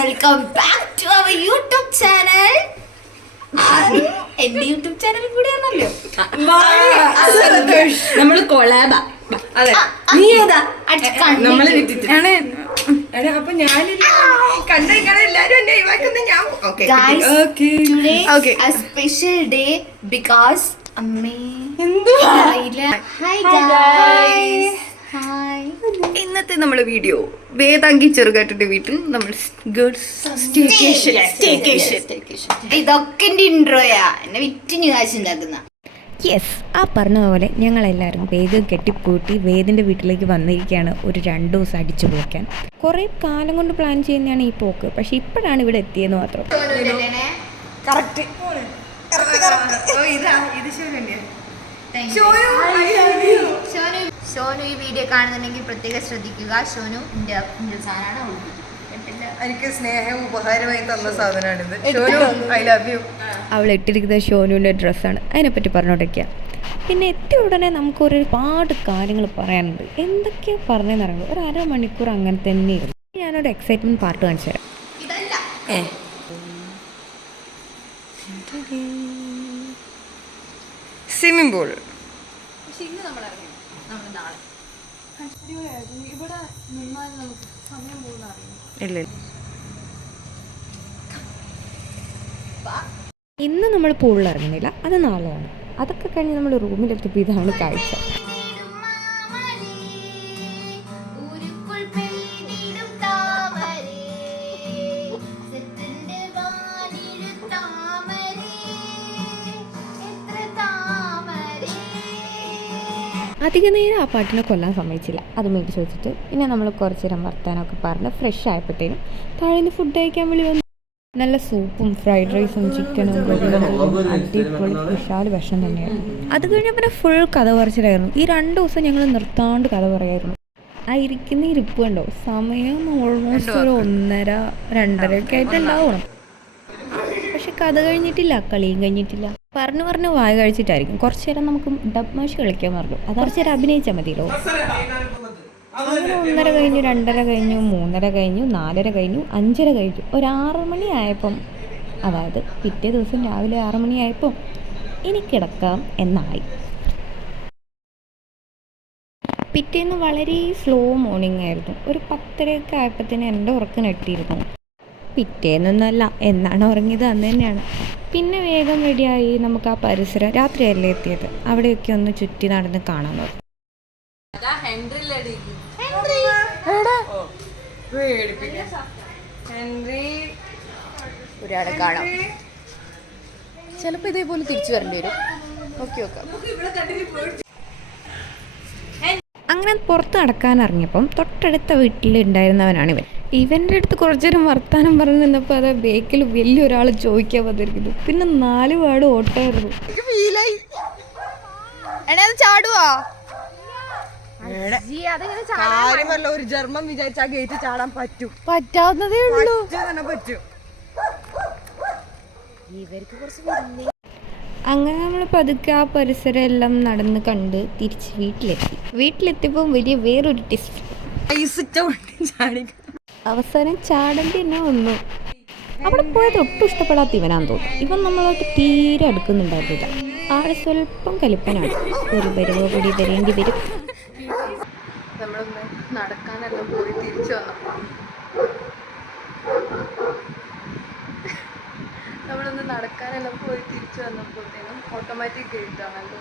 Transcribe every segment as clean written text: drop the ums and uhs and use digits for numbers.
Welcome back to our YouTube channel. എന്റെ YouTube channel കൂടെയാണല്ലോ നമ്മള് കൊളാബ. അതെ, നീ ഏതാ നമ്മളെ ആണ്. അപ്പൊ ഞാനില്ല കണ്ടെല്ലാരും എന്നെ ഒഴിവാക്കുന്ന ഞാൻ. Guys, Okay. today Okay. a special day because അമ്മേ എന്തുവാ? അറിയില്ല. Hi guys. Hi. ഇന്നത്തെ നമ്മുടെ വീഡിയോ വേദാംഗി ചെറുകാട്ടിന്റെ വീട്ടിൽ നമ്മൾ സ്റ്റേക്കേഷൻ. ഇതൊക്കെ എന്റെ ഇൻട്രോയാ. എന്നെ വിറ്റിന് കാശുണ്ടാക്കുന്ന. യെസ്, ആ പറഞ്ഞതുപോലെ ഞങ്ങളെല്ലാവരും വേഗം കെട്ടിപ്പൂട്ടി വേദിൻ്റെ വീട്ടിലേക്ക് വന്നിരിക്കുകയാണ് ഒരു 2 ദിവസം അടിച്ചു പോക്കാൻ. കുറേ കാലം കൊണ്ട് പ്ലാൻ ചെയ്യുന്നതാണ് ഈ പോക്ക്, പക്ഷെ ഇപ്പോഴാണ് ഇവിടെ എത്തിയെന്ന് മാത്രം. കറക്റ്റ്. ഷോനു ഈ വീഡിയോ കാണുന്നുണ്ടെങ്കിൽ പ്രത്യേകം ശ്രദ്ധിക്കുക. ഷോനു എന്റെ സാധനമാണ്. എനിക്ക് സ്നേഹവും ഉപഹാരമായി തന്ന സാധനമാണിത്. I love you. അവൾ ഇട്ടിരിക്കുന്നത് ഷോനുവിൻ്റെ ഡ്രസ്സാണ്, അതിനെപ്പറ്റി പറഞ്ഞോണ്ടിരിക്കുക. പിന്നെ എത്തിയ ഉടനെ നമുക്ക് ഒരുപാട് കാര്യങ്ങൾ പറയാനുണ്ട്. എന്തൊക്കെയാണ് പറഞ്ഞതെന്ന് അറിയുമ്പോൾ ഒരു 1/2 മണിക്കൂർ അങ്ങനെ തന്നെയായിരുന്നു. ഞാനൊരു എക്സൈറ്റ്മെൻറ്റ് പാർട്ട് കാണിച്ചു തരാം. Swimming pool. ഇല്ല, ഇന്ന് നമ്മൾ പൂളിൽ ഇറങ്ങുന്നില്ല, അത് നാളെയാണ്. അതൊക്കെ കഴിഞ്ഞ് നമ്മൾ റൂമിലെത്തിയപ്പോൾ ഇതാണ് കാഴ്ച. അധിക നേരം ആ പാട്ടിനെ കൊല്ലാൻ സമ്മതിച്ചില്ല. അത് മേടിച്ച് വെച്ചിട്ട് പിന്നെ നമ്മൾ കുറച്ച് നേരം വർത്താനമൊക്കെ പറഞ്ഞ് ഫ്രഷ് ആയപ്പോഴത്തേനും താഴേന്ന് ഫുഡ് കഴിക്കാൻ വിളി വന്നു. നല്ല സൂപ്പും ഫ്രൈഡ് റൈസും ചിക്കനും അടിപൊളി വിശാല് ഭക്ഷണം തന്നെയായിരുന്നു. അത് കഴിഞ്ഞ പിന്നെ ഫുൾ കഥ പറച്ചിലായിരുന്നു. ഈ 2 ദിവസം ഞങ്ങൾ നിർത്താണ്ട് കഥ പറയായിരുന്നു. ആ ഇരിക്കുന്ന ഇരിപ്പ് കണ്ടോ, സമയം ഓൾമോസ്റ്റ് ഒരു 1:30-2:30 ഒക്കെ ആയിട്ടുണ്ടാവണം. പക്ഷെ കഥ കഴിഞ്ഞിട്ടില്ല, കളിയും കഴിഞ്ഞിട്ടില്ല. പറഞ്ഞു വായ കഴിച്ചിട്ടായിരിക്കും. കുറച്ചു നേരം നമുക്ക് ഡബ് മാഷ് കളിക്കാൻ പറഞ്ഞു. അത് കുറച്ച് നേരം അഭിനയിച്ചാൽ മതിയല്ലോ. അങ്ങനെ 1:30 കഴിഞ്ഞു, 2:30 കഴിഞ്ഞു, 3:30 കഴിഞ്ഞു, 4:30 കഴിഞ്ഞു, 5:30 കഴിഞ്ഞു. ഒരു 6 മണി ആയപ്പം, അതായത് പിറ്റേ ദിവസം രാവിലെ 6 മണി ആയപ്പം ഇനി കിടക്കാം എന്നായി. പിറ്റേന്ന് വളരെ സ്ലോ മോർണിംഗ് ആയിരുന്നു. ഒരു 10:30 ഒക്കെ ആയപ്പോഴത്തേന് എൻ്റെ ഉറക്കം നെട്ടിയിരുന്നു. പിറ്റേന്നൊന്നുമല്ല, എന്നാണ് ഉറങ്ങിയത് അന്ന് തന്നെയാണ്. പിന്നെ വേഗം റെഡിയായി. നമുക്ക് ആ പരിസരം, രാത്രിയല്ലേ എത്തിയത്, അവിടെയൊക്കെ ഒന്ന് ചുറ്റി നടന്ന് കാണാൻ നോക്കും. ഒരാളെ കാണാം. ചിലപ്പോ ഇതേപോലെ തിരിച്ചു വരേണ്ടി വരും. നോക്കി നോക്കാം. അങ്ങനെ പുറത്ത് നടക്കാൻ ഇറങ്ങിയപ്പം തൊട്ടടുത്ത വീട്ടിലുണ്ടായിരുന്നവനാണ് ഇവൻ. ഇവൻ്റെ അടുത്ത് കുറച്ചു നേരം വർത്താനം പറഞ്ഞു നിന്നപ്പോൾ അതാ ബേക്കിൽ വലിയൊരാൾ ചോദിക്കാൻ വന്നിരിക്കുന്നു. പിന്നെ 4 പാട് ഓട്ടമായിരുന്നു. ചാടുവാ കാര്യമല്ല, ഒരു ജർമ്മൻ വിചാരിച്ചാ ഗേറ്റ് ചാടാൻ പറ്റും. പറ്റാവുന്നതേ ഉള്ളൂ. പറ്റും. ഇവർക്ക് കുറച്ച് അങ്ങനെ നമ്മൾ പതുക്കെ ആ പരിസരം എല്ലാം നടന്ന് കണ്ട് തിരിച്ച് വീട്ടിലെത്തിയപ്പോൾ വലിയ വേറൊരു ടെസ്റ്റ്. അവസാനം ചാടേണ്ടി തന്നെ വന്നു. അവിടെ പോയത് ഒട്ടും ഇഷ്ടപ്പെടാത്ത ഇവനാന്ന് തോന്നുന്നു. ഇവൻ നമ്മളോട്ട് തീരെ അടുക്കുന്നുണ്ടായിരുന്നില്ല. ആള് സ്വല്പം കലിപ്പനാണ്. ഒരു വരുവോ കൂടി തരേണ്ടി വരും. നമ്മളൊന്ന് നടക്കാനെല്ലാം പോയി തിരിച്ചു വന്നപ്പോഴത്തേനും ഓട്ടോമാറ്റിക് ഗേറ്റ് ആണല്ലോ,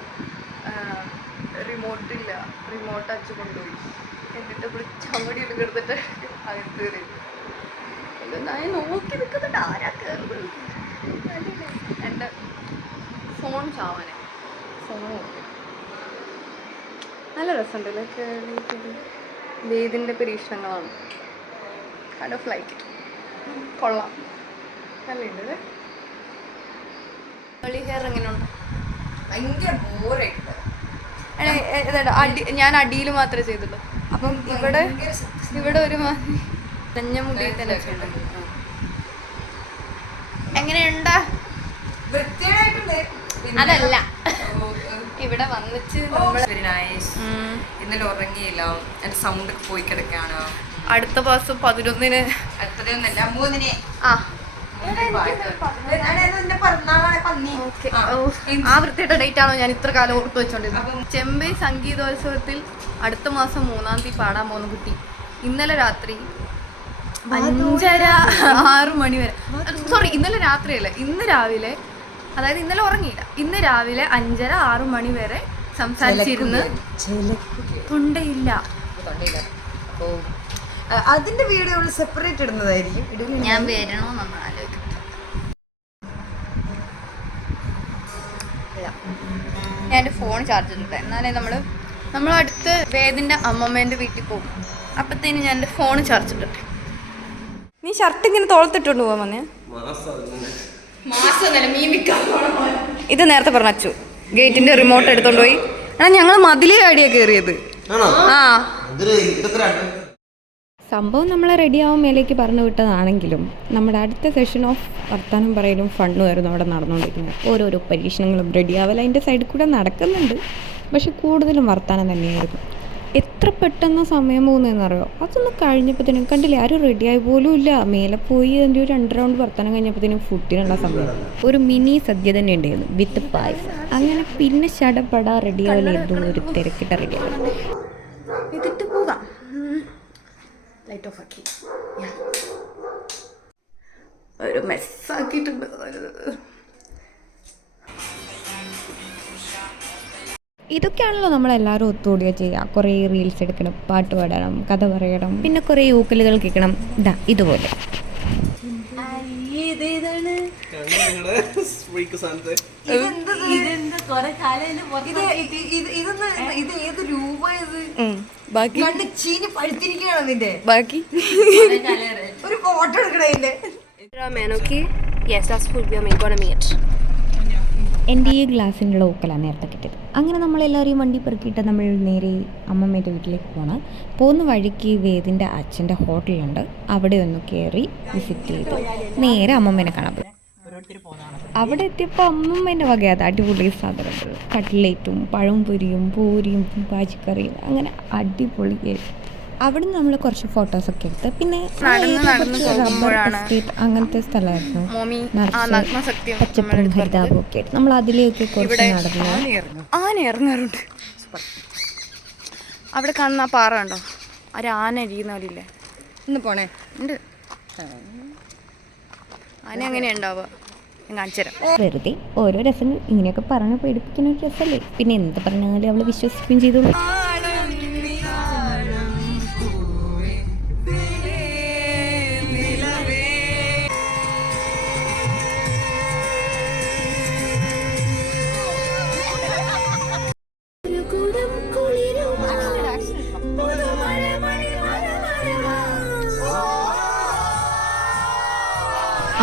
റിമോട്ടില്ല. റിമോട്ട് അച്ചു കൊണ്ടുപോയി. എന്നിട്ട് ചമ്മടിയെല്ലാം കിടന്നിട്ട് അകത്ത് കയറി. ഞാൻ നോക്കി നിൽക്കുന്നുണ്ട്, ആരാ കയറുന്നത്. എൻ്റെ ഫോൺ ചാവാനെ. ഫോൺ നോക്കി നല്ല രസമുണ്ടല്ലേ കേരളീയ വേദിൻ്റെ പരീക്ഷണങ്ങളാണ്. Kind of like it. കൊള്ളാം, നല്ലുണ്ട്. ഹെയർ എങ്ങനെയുണ്ട്? ഭയങ്കര ബോറായിട്ട്. ഞാൻ അടിയിൽ മാത്രമേ ചെയ്തുള്ളൂ. അപ്പം ഇവിടെ ഒരു മഞ്ഞ മുടി തന്നെ എങ്ങനെയുണ്ട്? അതല്ല, ഇവിടെ വന്നിട്ട് ഇന്നലെ ഉറങ്ങിയില്ല, എന്റെ സൗണ്ട് ഒക്കെ പോയി കിടക്കാണ്. അടുത്ത മാസം 11-ന് അടുത്തതൊന്നല്ല 3-ന് ആ ഓക്കെ ആ വൃത്തിയുടെ ഡേറ്റ് ആണോ ഞാൻ ഇത്ര കാലം ഓർത്ത് വെച്ചോണ്ടിരുന്നത്. ചെമ്പൈ സംഗീതോത്സവത്തിൽ അടുത്ത മാസം 3-ാം തീയതി പാടാൻ പോകുന്ന കുട്ടി ഇന്നലെ രാത്രി 5:30-6 മണി വരെ, സോറി ഇന്നലെ രാത്രിയല്ല, ഇന്ന് രാവിലെ, അതായത് ഇന്നലെ ഉറങ്ങിയില്ല, ഇന്ന് രാവിലെ 5:30-6 മണി വരെ സംസാരിച്ചിരുന്ന് തൊണ്ടയില്ല. അപ്പോൾ അതിന്റെ വീഡിയോ സെപ്പറേറ്റ് ഇടുന്നതായിരിക്കും. ഞാൻ വരണോ നമ്മൾ ആലോചിക്കും. ഞാൻ എൻ്റെ ഫോൺ ചാർജ് ചെയ്തിട്ട് എന്നാലേ നമ്മൾ അടുത്ത് വേദിൻ്റെ അമ്മമ്മേൻ്റെ വീട്ടിൽ പോകും. അപ്പത്തേന് ഞാൻ എൻ്റെ ഫോൺ ചാർജ് ഇട്ടിട്ടെ. നീ ഷർട്ട് ഇങ്ങനെ തോളത്തിട്ടോണ്ട് പോകാൻ വന്നേ? ഇത് നേരത്തെ പറഞ്ഞ അച്ചു ഗേറ്റിന്റെ റിമോട്ട് എടുത്തോണ്ട് പോയി. എടാ ഞങ്ങൾ മതിലേ അടിയാ കയറിയത്. ആ സംഭവം നമ്മളെ റെഡിയാവാൻ മേലേക്ക് പറഞ്ഞു വിട്ടതാണെങ്കിലും നമ്മുടെ അടുത്ത സെഷൻ ഓഫ് വർത്താനം പറയലും ഫണ്ണുമായിരുന്നു അവിടെ നടന്നുകൊണ്ടിരിക്കുന്നത്. ഓരോരോ പരീക്ഷണങ്ങളും റെഡിയാവൽ അതിൻ്റെ സൈഡിൽ കൂടെ നടക്കുന്നുണ്ട്, പക്ഷെ കൂടുതലും വർത്താനം തന്നെയായിരുന്നു. എത്ര പെട്ടെന്ന് സമയം പോകുന്നതെന്നറിയോ? അതൊന്നും കഴിഞ്ഞപ്പോഴത്തേനും കണ്ടില്ലേ, ആരും റെഡിയായി പോലും ഇല്ല. മേലെ പോയി അതിൻ്റെ ഒരു 2 റൗണ്ട് വർത്താനം കഴിഞ്ഞപ്പോഴത്തേനും ഫുഡിനുള്ള സമയം. ഒരു മിനി സദ്യ തന്നെ ഉണ്ടായിരുന്നു വിത്ത് പായസം. അങ്ങനെ പിന്നെ ഷടപട റെഡിയാവലായിരുന്നു, ഒരു തിരക്കിട്ട റെഡിയാവൽ. ഇതിട്ട് പോകാം. ലൈറ്റ് ഓഫ് ആക്കി ഒരു മെസ്സാക്കിയിട്ടുണ്ട്. ഇതൊക്കെയാണല്ലോ നമ്മളെല്ലാവരും ഒത്തുകൂടിയോ ചെയ്യുക. കുറേ റീൽസ് എടുക്കണം, പാട്ട് പാടണം, കഥ പറയണം, പിന്നെ കുറേ ഊക്കലുകൾ കേൾക്കണം. ഇതാ ഇതുപോലെ. ബാക്കി ഒരു ഫോട്ടോ എടുക്കണേ. എൻ്റെ ഈ ഗ്ലാസ്സിൻ്റെ ഊക്കലാണ് നേരത്തെ കിട്ടിയത്. അങ്ങനെ നമ്മളെല്ലാവരെയും വണ്ടി പെറുക്കിയിട്ട് നമ്മൾ നേരെ അമ്മമ്മേൻ്റെ വീട്ടിലേക്ക് പോകുന്ന വഴിക്ക് വേദിൻ്റെ അച്ഛൻ്റെ ഹോട്ടലുണ്ട്, അവിടെ ഒന്ന് കയറി വിസിറ്റ് ചെയ്ത് നേരെ അമ്മമ്മേനെ കാണാൻ പോയി. അവിടെ എത്തിയപ്പോൾ അമ്മമ്മേൻ്റെ വകയാതെ അടിപൊളി സാധനങ്ങൾ, കട്ട്ലേറ്റും പഴംപൊരിയും പൂരിയും പാച്ചിക്കറിയും, അങ്ങനെ അടിപൊളിയായിരുന്നു. അവിടെ നിന്ന് നമ്മൾ കുറച്ച് ഫോട്ടോസൊക്കെ എടുത്ത് പിന്നെ റബ്ബർ എസ്റ്റേറ്റ് അങ്ങനത്തെ സ്ഥലമായിരുന്നു. പച്ചപ്പും ഹരിതാപും ഒക്കെ ആയിട്ട് നമ്മൾ അതിലേക്ക് കുറച്ച് നടന്നു. ആന ഇറങ്ങാറുണ്ട് അവിടെ. കാണുന്ന ആ പാറ ഉണ്ടോ, ആന ഇരിക്കുന്ന പോലെ ഇല്ലേ? ഇന്ന് പോണേ ഉണ്ട്. ആന എങ്ങനെയാ ഉണ്ടാവുക? ഞാൻ കാണിച്ചു തരാം. വെറുതെ ഓരോ രസങ്ങൾ ഇങ്ങനെയൊക്കെ പറഞ്ഞ് പേടിപ്പിക്കുന്ന ഒരു രസമല്ലേ. പിന്നെ എന്ത് പറഞ്ഞാലും അവള് വിശ്വസിക്കുകയും ചെയ്തോളൂ.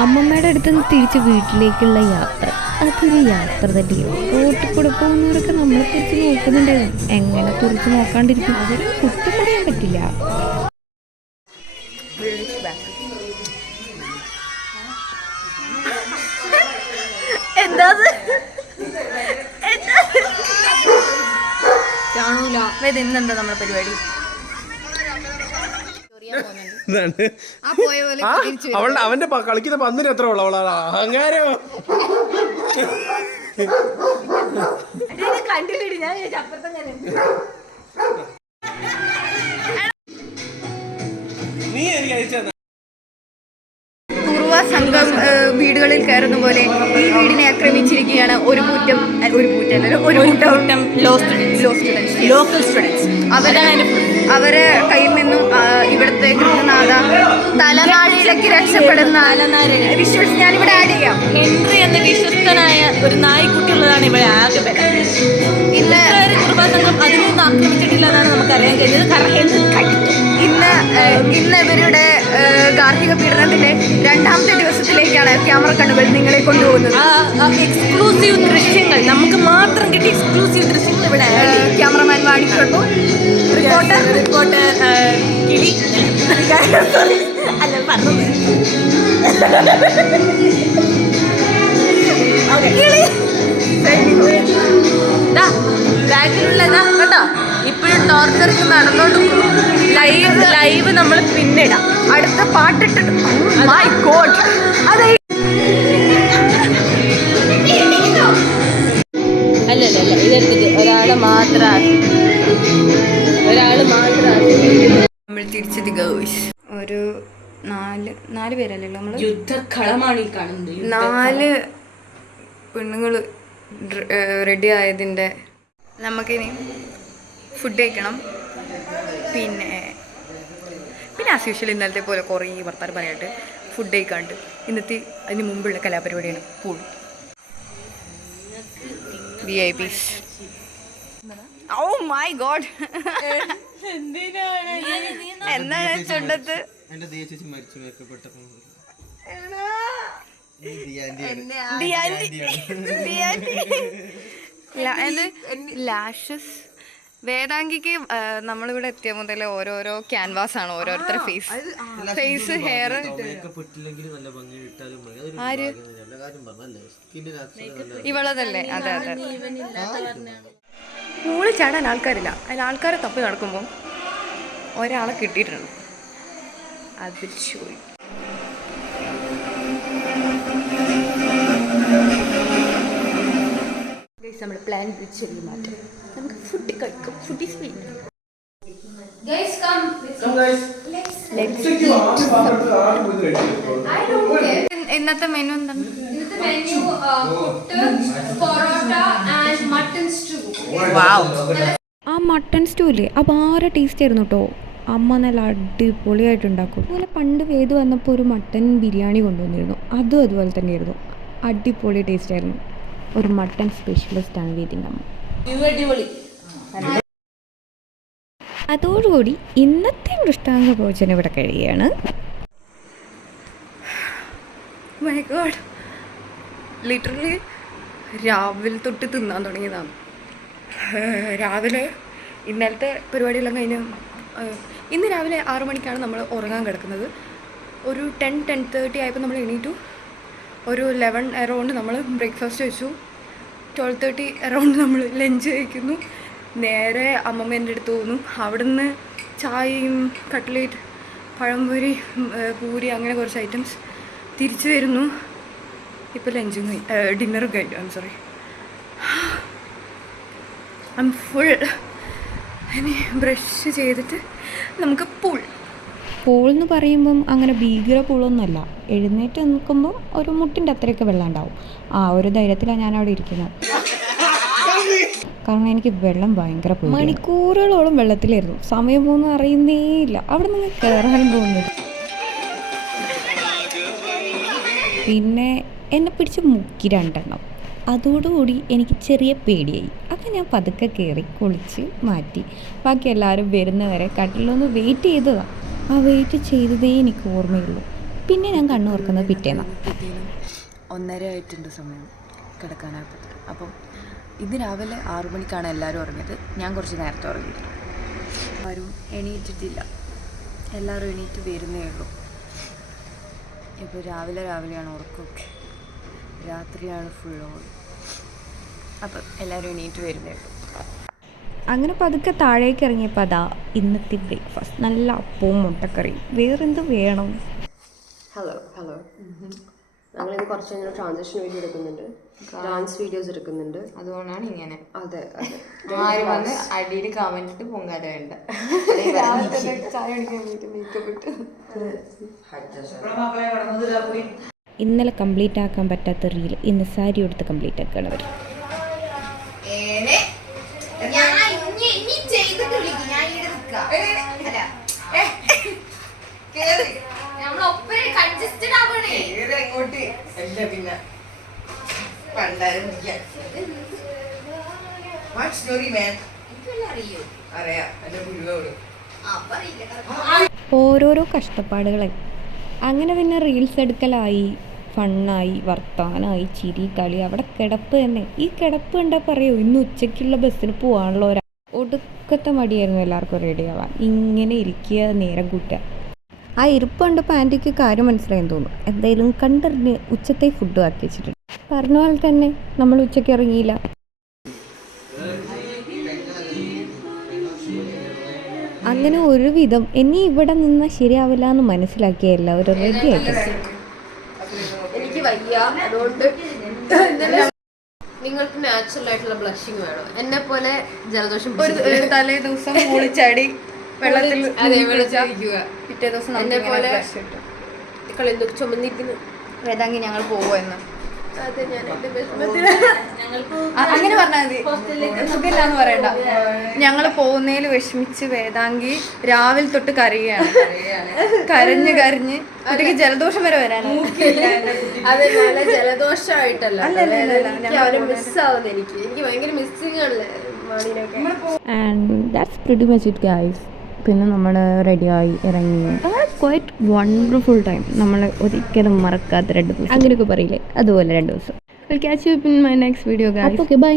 അമ്മമ്മയുടെ അടുത്ത് നിന്ന് തിരിച്ച് വീട്ടിലേക്കുള്ള യാത്ര, അതൊരു യാത്ര തന്നെയാണ്. റോട്ടിൽ കൂടെ പോകുന്നവരൊക്കെ നമ്മളെ കുറിച്ച് നോക്കുന്നുണ്ടായിരുന്നു. എങ്ങനെ തുറച്ച് നോക്കാണ്ടിരിക്കും? അതൊരു കുറ്റം പറയാൻ പറ്റില്ല. കാണൂല. ഇന്നെന്താ നമ്മളെ പരിപാടി? അവന്റെ കളിക്കുന്ന പന്നിന് എത്ര ഉള്ള അവളാ അഹങ്കാരോ? കണ്ടില്ലേ ഞാൻ നീ എനിക്ക് അയച്ചാ പൂർവ സംഘം വീടുകളിൽ കയറുന്ന പോലെ ഈ വീടിനെ ആക്രമിച്ചിരിക്കുകയാണ് ഒരു കൂട്ടം ലോക്കൽ സ്റ്റുഡൻസ്. അവരെ കയ്യിൽ നിന്നും ഇവിടുത്തെ ഗൃഹനാഥ തലനാടിയിലേക്ക് രക്ഷപ്പെടുന്ന വിശ്വസ് ഞാനിവിടെ ആഡ് ചെയ്യാം. ഹെൻറി എന്ന വിശ്വസ്തനായ ഒരു നായ്ക്കുട്ടിയുള്ളതാണ് ഇവിടെ ആകെ ബലം. ഇന്ന് കുടുംബസംഘം അതിനൊന്നും ആക്രമിച്ചിട്ടില്ല എന്നാണ് നമുക്കറിയാൻ കഴിഞ്ഞത്. ഇന്ന് ഇവരുടെ ഗാർഹിക പീഡനത്തിന്റെ 2ാമത്തെ ദിവസത്തിലേക്കാണ് ക്യാമറ കണ്ണുകൾ നിങ്ങളെ കൊണ്ടുപോകുന്നത്. എക്സ്ക്ലൂസീവ് ദൃശ്യങ്ങൾ, നമുക്ക് മാത്രം കിട്ടിയ എക്സ്ക്ലൂസീവ് ദൃശ്യങ്ങൾ ഇവിടെ. ക്യാമറമാൻ വാണിക്കോട്ടു, റിപ്പോർട്ടർ കിളി അല്ല പറഞ്ഞത് ബാക്കിലുള്ളതാ കേട്ടോ. ഇപ്പോഴും ടോർച്ചറിങ് നടന്നോണ്ടിരിക്കുന്നു. ലൈവ് നമ്മൾ പിന്നിടാം. അടുത്ത പാട്ടിട്ടിട്ട് മൈ ഗോഡ് അതെ. അല്ലല്ല ഇതെടുത്തിട്ട് ഒരാൾ മാത്രം നമ്മൾ തിരിച്ചെത്തി ഗേൾസ്. ഒരു നാല് പേരല്ലേ നമ്മൾ. യുദ്ധക്കളമാണ് ഈ കാണുന്നത്. 4 പെണ്ണുങ്ങൾ റെഡി ആയതിൻ്റെ നമുക്കിനി ഫുഡ് കഴിക്കണം. പിന്നെ ആസ് യൂഷ്വൽ ഇന്നലത്തെ പോലെ കുറേ വർത്താനം പറയാനായിട്ട് ഫുഡ് കഴിക്കാണ്ട് ഇന്നത്തെ അതിന് മുമ്പുള്ള കലാപരിപാടിയാണ് pool. VIPs. Oh my god, എന്താണ് ചുണ്ടത്ത്? ലാഷസ്. വേദാംഗിക്ക് നമ്മളിവിടെ എത്തിയ മുതൽ ഓരോരോ ക്യാൻവാസ് ആണ്, ഓരോരുത്തരുടെ ഫേസ് ഹെയർ. ആര്? ഇവളതല്ലേ? അതെ അതെ. പൂള് ചാടാൻ ആൾക്കാരില്ല. അതിൽ ആൾക്കാരെ തപ്പി നടക്കുമ്പോൾ ഒരാളെ കിട്ടിയിട്ടുണ്ട്. അതിൽ ചോയി നമ്മൾ പ്ലാൻ ചെറിയ മാറ്റം. നമുക്ക് ഫുഡ് കഴിക്കും. Food is sweet. ഇന്നത്തെ മെനു എന്താണ്? ആ മട്ടൺ സ്റ്റൂ ഇല്ലേ, അപാര ടേസ്റ്റ് ആയിരുന്നു കേട്ടോ. അമ്മ നല്ല അടിപൊളിയായിട്ട് ഉണ്ടാക്കും. അതുപോലെ പണ്ട് വേദ വന്നപ്പോൾ ഒരു മട്ടൺ ബിരിയാണി കൊണ്ടുവന്നിരുന്നു. അതും അതുപോലെ തന്നെയായിരുന്നു, അടിപൊളി ടേസ്റ്റ് ആയിരുന്നു. ഒരു മട്ടൺ സ്പെഷ്യലിസ്റ്റാണ് വേദിൻ്റെ അമ്മ. അതോടുകൂടി ഇന്നത്തെ മൃഷ്ടാംഗ ഭോജനം ഇവിടെ കഴിയുകയാണ്. മൈ ഗോഡ്, ലിറ്ററലി രാവിലെ തൊട്ട് തിന്നാൻ തുടങ്ങിയതാണ്. രാവിലെ ഇന്നലത്തെ പരിപാടിയെല്ലാം കഴിഞ്ഞ് ഇന്ന് രാവിലെ 6 മണിക്കാണ് നമ്മൾ ഉറങ്ങാൻ കിടക്കുന്നത്. ഒരു 10-10:30 ആയപ്പോൾ നമ്മൾ എണീറ്റു. ഒരു 11 അറൗണ്ട് നമ്മൾ ബ്രേക്ക്ഫാസ്റ്റ് കഴിച്ചു. 12:30 അറൗണ്ട് നമ്മൾ ലഞ്ച് കഴിക്കുന്നു. നേരെ അമ്മമ്മേൻ്റെ അടുത്ത് പോകുന്നു. അവിടുന്ന് ചായയും കട്ട്ലേറ്റ്, പഴംപൊരി, പൂരി, അങ്ങനെ കുറച്ച് ഐറ്റംസ്. തിരിച്ചു വരുന്നു. ഇപ്പോൾ ലഞ്ചും ഡിന്നറും കഴിഞ്ഞു. Sorry, I M full. ഇനി ബ്രഷ് ചെയ്തിട്ട് നമുക്ക് പൂൾ എന്ന് പറയുമ്പം അങ്ങനെ ഭീകര പൂളൊന്നുമല്ല. എഴുന്നേറ്റ് നിൽക്കുമ്പോൾ ഒരു മുട്ടിൻ്റെ അത്രയൊക്കെ വെള്ളം ഉണ്ടാവും. ആ ഒരു ധൈര്യത്തിലാണ് ഞാൻ അവിടെ ഇരിക്കുന്നത്. കാരണം എനിക്ക് വെള്ളം ഭയങ്കര മണിക്കൂറുകളോളം വെള്ളത്തിലായിരുന്നു. സമയം പോകുന്നത് അറിയുന്നേ ഇല്ല. അവിടെ നിന്ന് കയറാനും പോകുന്നത്. പിന്നെ എന്നെ പിടിച്ച് മുക്കി 2 എണ്ണം. അതോടുകൂടി എനിക്ക് ചെറിയ പേടിയായി. അപ്പം ഞാൻ പതുക്കെ കയറി കുളിച്ച് മാറ്റി ബാക്കി എല്ലാവരും വരുന്നവരെ കട്ടിലൊന്ന് വെയിറ്റ് ചെയ്തതാണ്. ആ വെയിറ്റ് ചെയ്തതേ എനിക്ക് ഓർമ്മയുള്ളൂ. പിന്നെ ഞാൻ കണ്ണു തുറക്കുന്നത് പിറ്റേന്നാണ്. 1:30 ആയിട്ടുണ്ട് സമയം കിടക്കാനായപ്പോൾ. അപ്പം ഇന്ന് രാവിലെ 6 മണിക്കാണ് എല്ലാവരും ഉറങ്ങിയത്. ഞാൻ കുറച്ച് നേരത്തെ ഉറങ്ങിയിരുന്നു. ആരും എണീറ്റിട്ടില്ല. എല്ലാവരും എണീറ്റ് വരുന്നേ ഉള്ളൂ. ഇപ്പോൾ രാവിലെയാണ് ഉറക്കമൊക്കെ. രാത്രിയാണ് ഫുൾ ഓൺ. അപ്പം എല്ലാവരും എണീറ്റ് വരുന്നേ ഉള്ളൂ. അങ്ങനെ പതുക്കെ താഴേക്ക് ഇറങ്ങിയപ്പോൾ അതാ ഇന്നത്തെ ബ്രേക്ക്ഫാസ്റ്റ്. നല്ല അപ്പവും മുട്ടക്കറിയും. വേറെന്ത് വേണം? ഹലോ ഞങ്ങളിത് കുറച്ച് കഴിഞ്ഞാൽ ട്രാൻസാക്ഷൻ വീഡിയോ എടുക്കുന്നുണ്ട്, ഡാൻസ് വീഡിയോസ് എടുക്കുന്നുണ്ട്. അതുകൊണ്ടാണ് ഇങ്ങനെ. അതെ ആരും വന്ന് അടിയിൽ കമന്റ് ഇട്ട് പൊങ്കാല വേണ്ട. ചായ അടിക്കാൻ വേണ്ടിയിട്ട് മേക്കപ്പ് ഇട്ട്. ഇന്നലെ കംപ്ലീറ്റ് ആക്കാൻ പറ്റാത്ത റീൽ ഇന്ന് സാരി എടുത്ത് കംപ്ലീറ്റ് ആക്കുകയാണ് അവർ. ഓരോരോ കഷ്ടപ്പാടുകളെ. അങ്ങനെ പിന്നെ റീൽസ് എടുക്കലായി, ഫണ്ണായി, വർത്താനായി, ചിരി, കളി. അവിടെ കിടപ്പ് തന്നെ. ഈ കിടപ്പ് കണ്ടാൽ പറയൂ ഇന്ന് ഉച്ചയ്ക്കുള്ള ബസ്സിന് പോകാനുള്ള ഒടുക്കത്തെ മടിയായിരുന്നു എല്ലാവർക്കും റെഡി ആവാൻ. ഇങ്ങനെ ഇരിക്കുക, നേരം കൂട്ടുക. ആ ഇരിപ്പ് കണ്ടപ്പോൾ ആൻറ്റിക്ക് കാര്യം മനസ്സിലായെന്ന് തോന്നുന്നു. എന്തായാലും കണ്ടറിഞ്ഞ് ഉച്ചത്തെ ഫുഡ് ആക്കി വെച്ചിട്ടുണ്ട്. പറഞ്ഞ പോലെ തന്നെ നമ്മൾ ഉച്ചയ്ക്ക് ഇറങ്ങിയില്ല. അങ്ങനെ ഒരുവിധം ഇനി ഇവിടെ നിന്ന് ശരിയാവില്ല എന്ന് മനസ്സിലാക്കിയ എല്ലാവരും റെഡി ആയിട്ടുണ്ട്. എനിക്ക് വയ്യ, അതുകൊണ്ട് നിങ്ങൾക്ക് നാച്ചുറൽ ആയിട്ടുള്ള ബ്ലഷിങ് വേണം. എന്നെ പോലെ ജലദോഷം ഒരു തലേ ദിവസം കുളിച്ചാടി വെള്ളത്തിൽ വെള്ളത്തിരിക്കുക. പിറ്റേ ദിവസം എന്നെ പോലെ കളി ചുമന്നിരിക്കുന്നു. വേദാങ്കി ഞങ്ങൾ പോവുമെന്ന് അതെ, ഞാൻ എന്റെ വിഷമത്തിൽ അങ്ങനെ പറഞ്ഞാൽ മതി. സുഖമില്ലാന്ന് പറയണ്ട. ഞങ്ങൾ പോകുന്നതിൽ വിഷമിച്ച് വേദാങ്കി രാവിലെ തൊട്ട് കരയുകയാണ്. കരഞ്ഞ് കുട്ടിക്ക് ജലദോഷം വരെ വരാനാണ്. അതെ, നല്ല ജലദോഷമായിട്ടല്ല, അവരെ മിസ്സാവുന്നു. എനിക്ക് ഭയങ്കര മിസ്സിങ് ആണല്ലേ മാണിനൊക്കെ. And that's pretty much it guys. പിന്നെ നമ്മൾ റെഡിയായി ഇറങ്ങി. Quite wonderful time. നമ്മൾ ഒരിക്കലും മറക്കാത്ത 2 ദിവസം, അങ്ങനെയൊക്കെ പറയില്ലേ, അതുപോലെ 2 ദിവസം. I'll catch you in my next video guys. Okay, bye.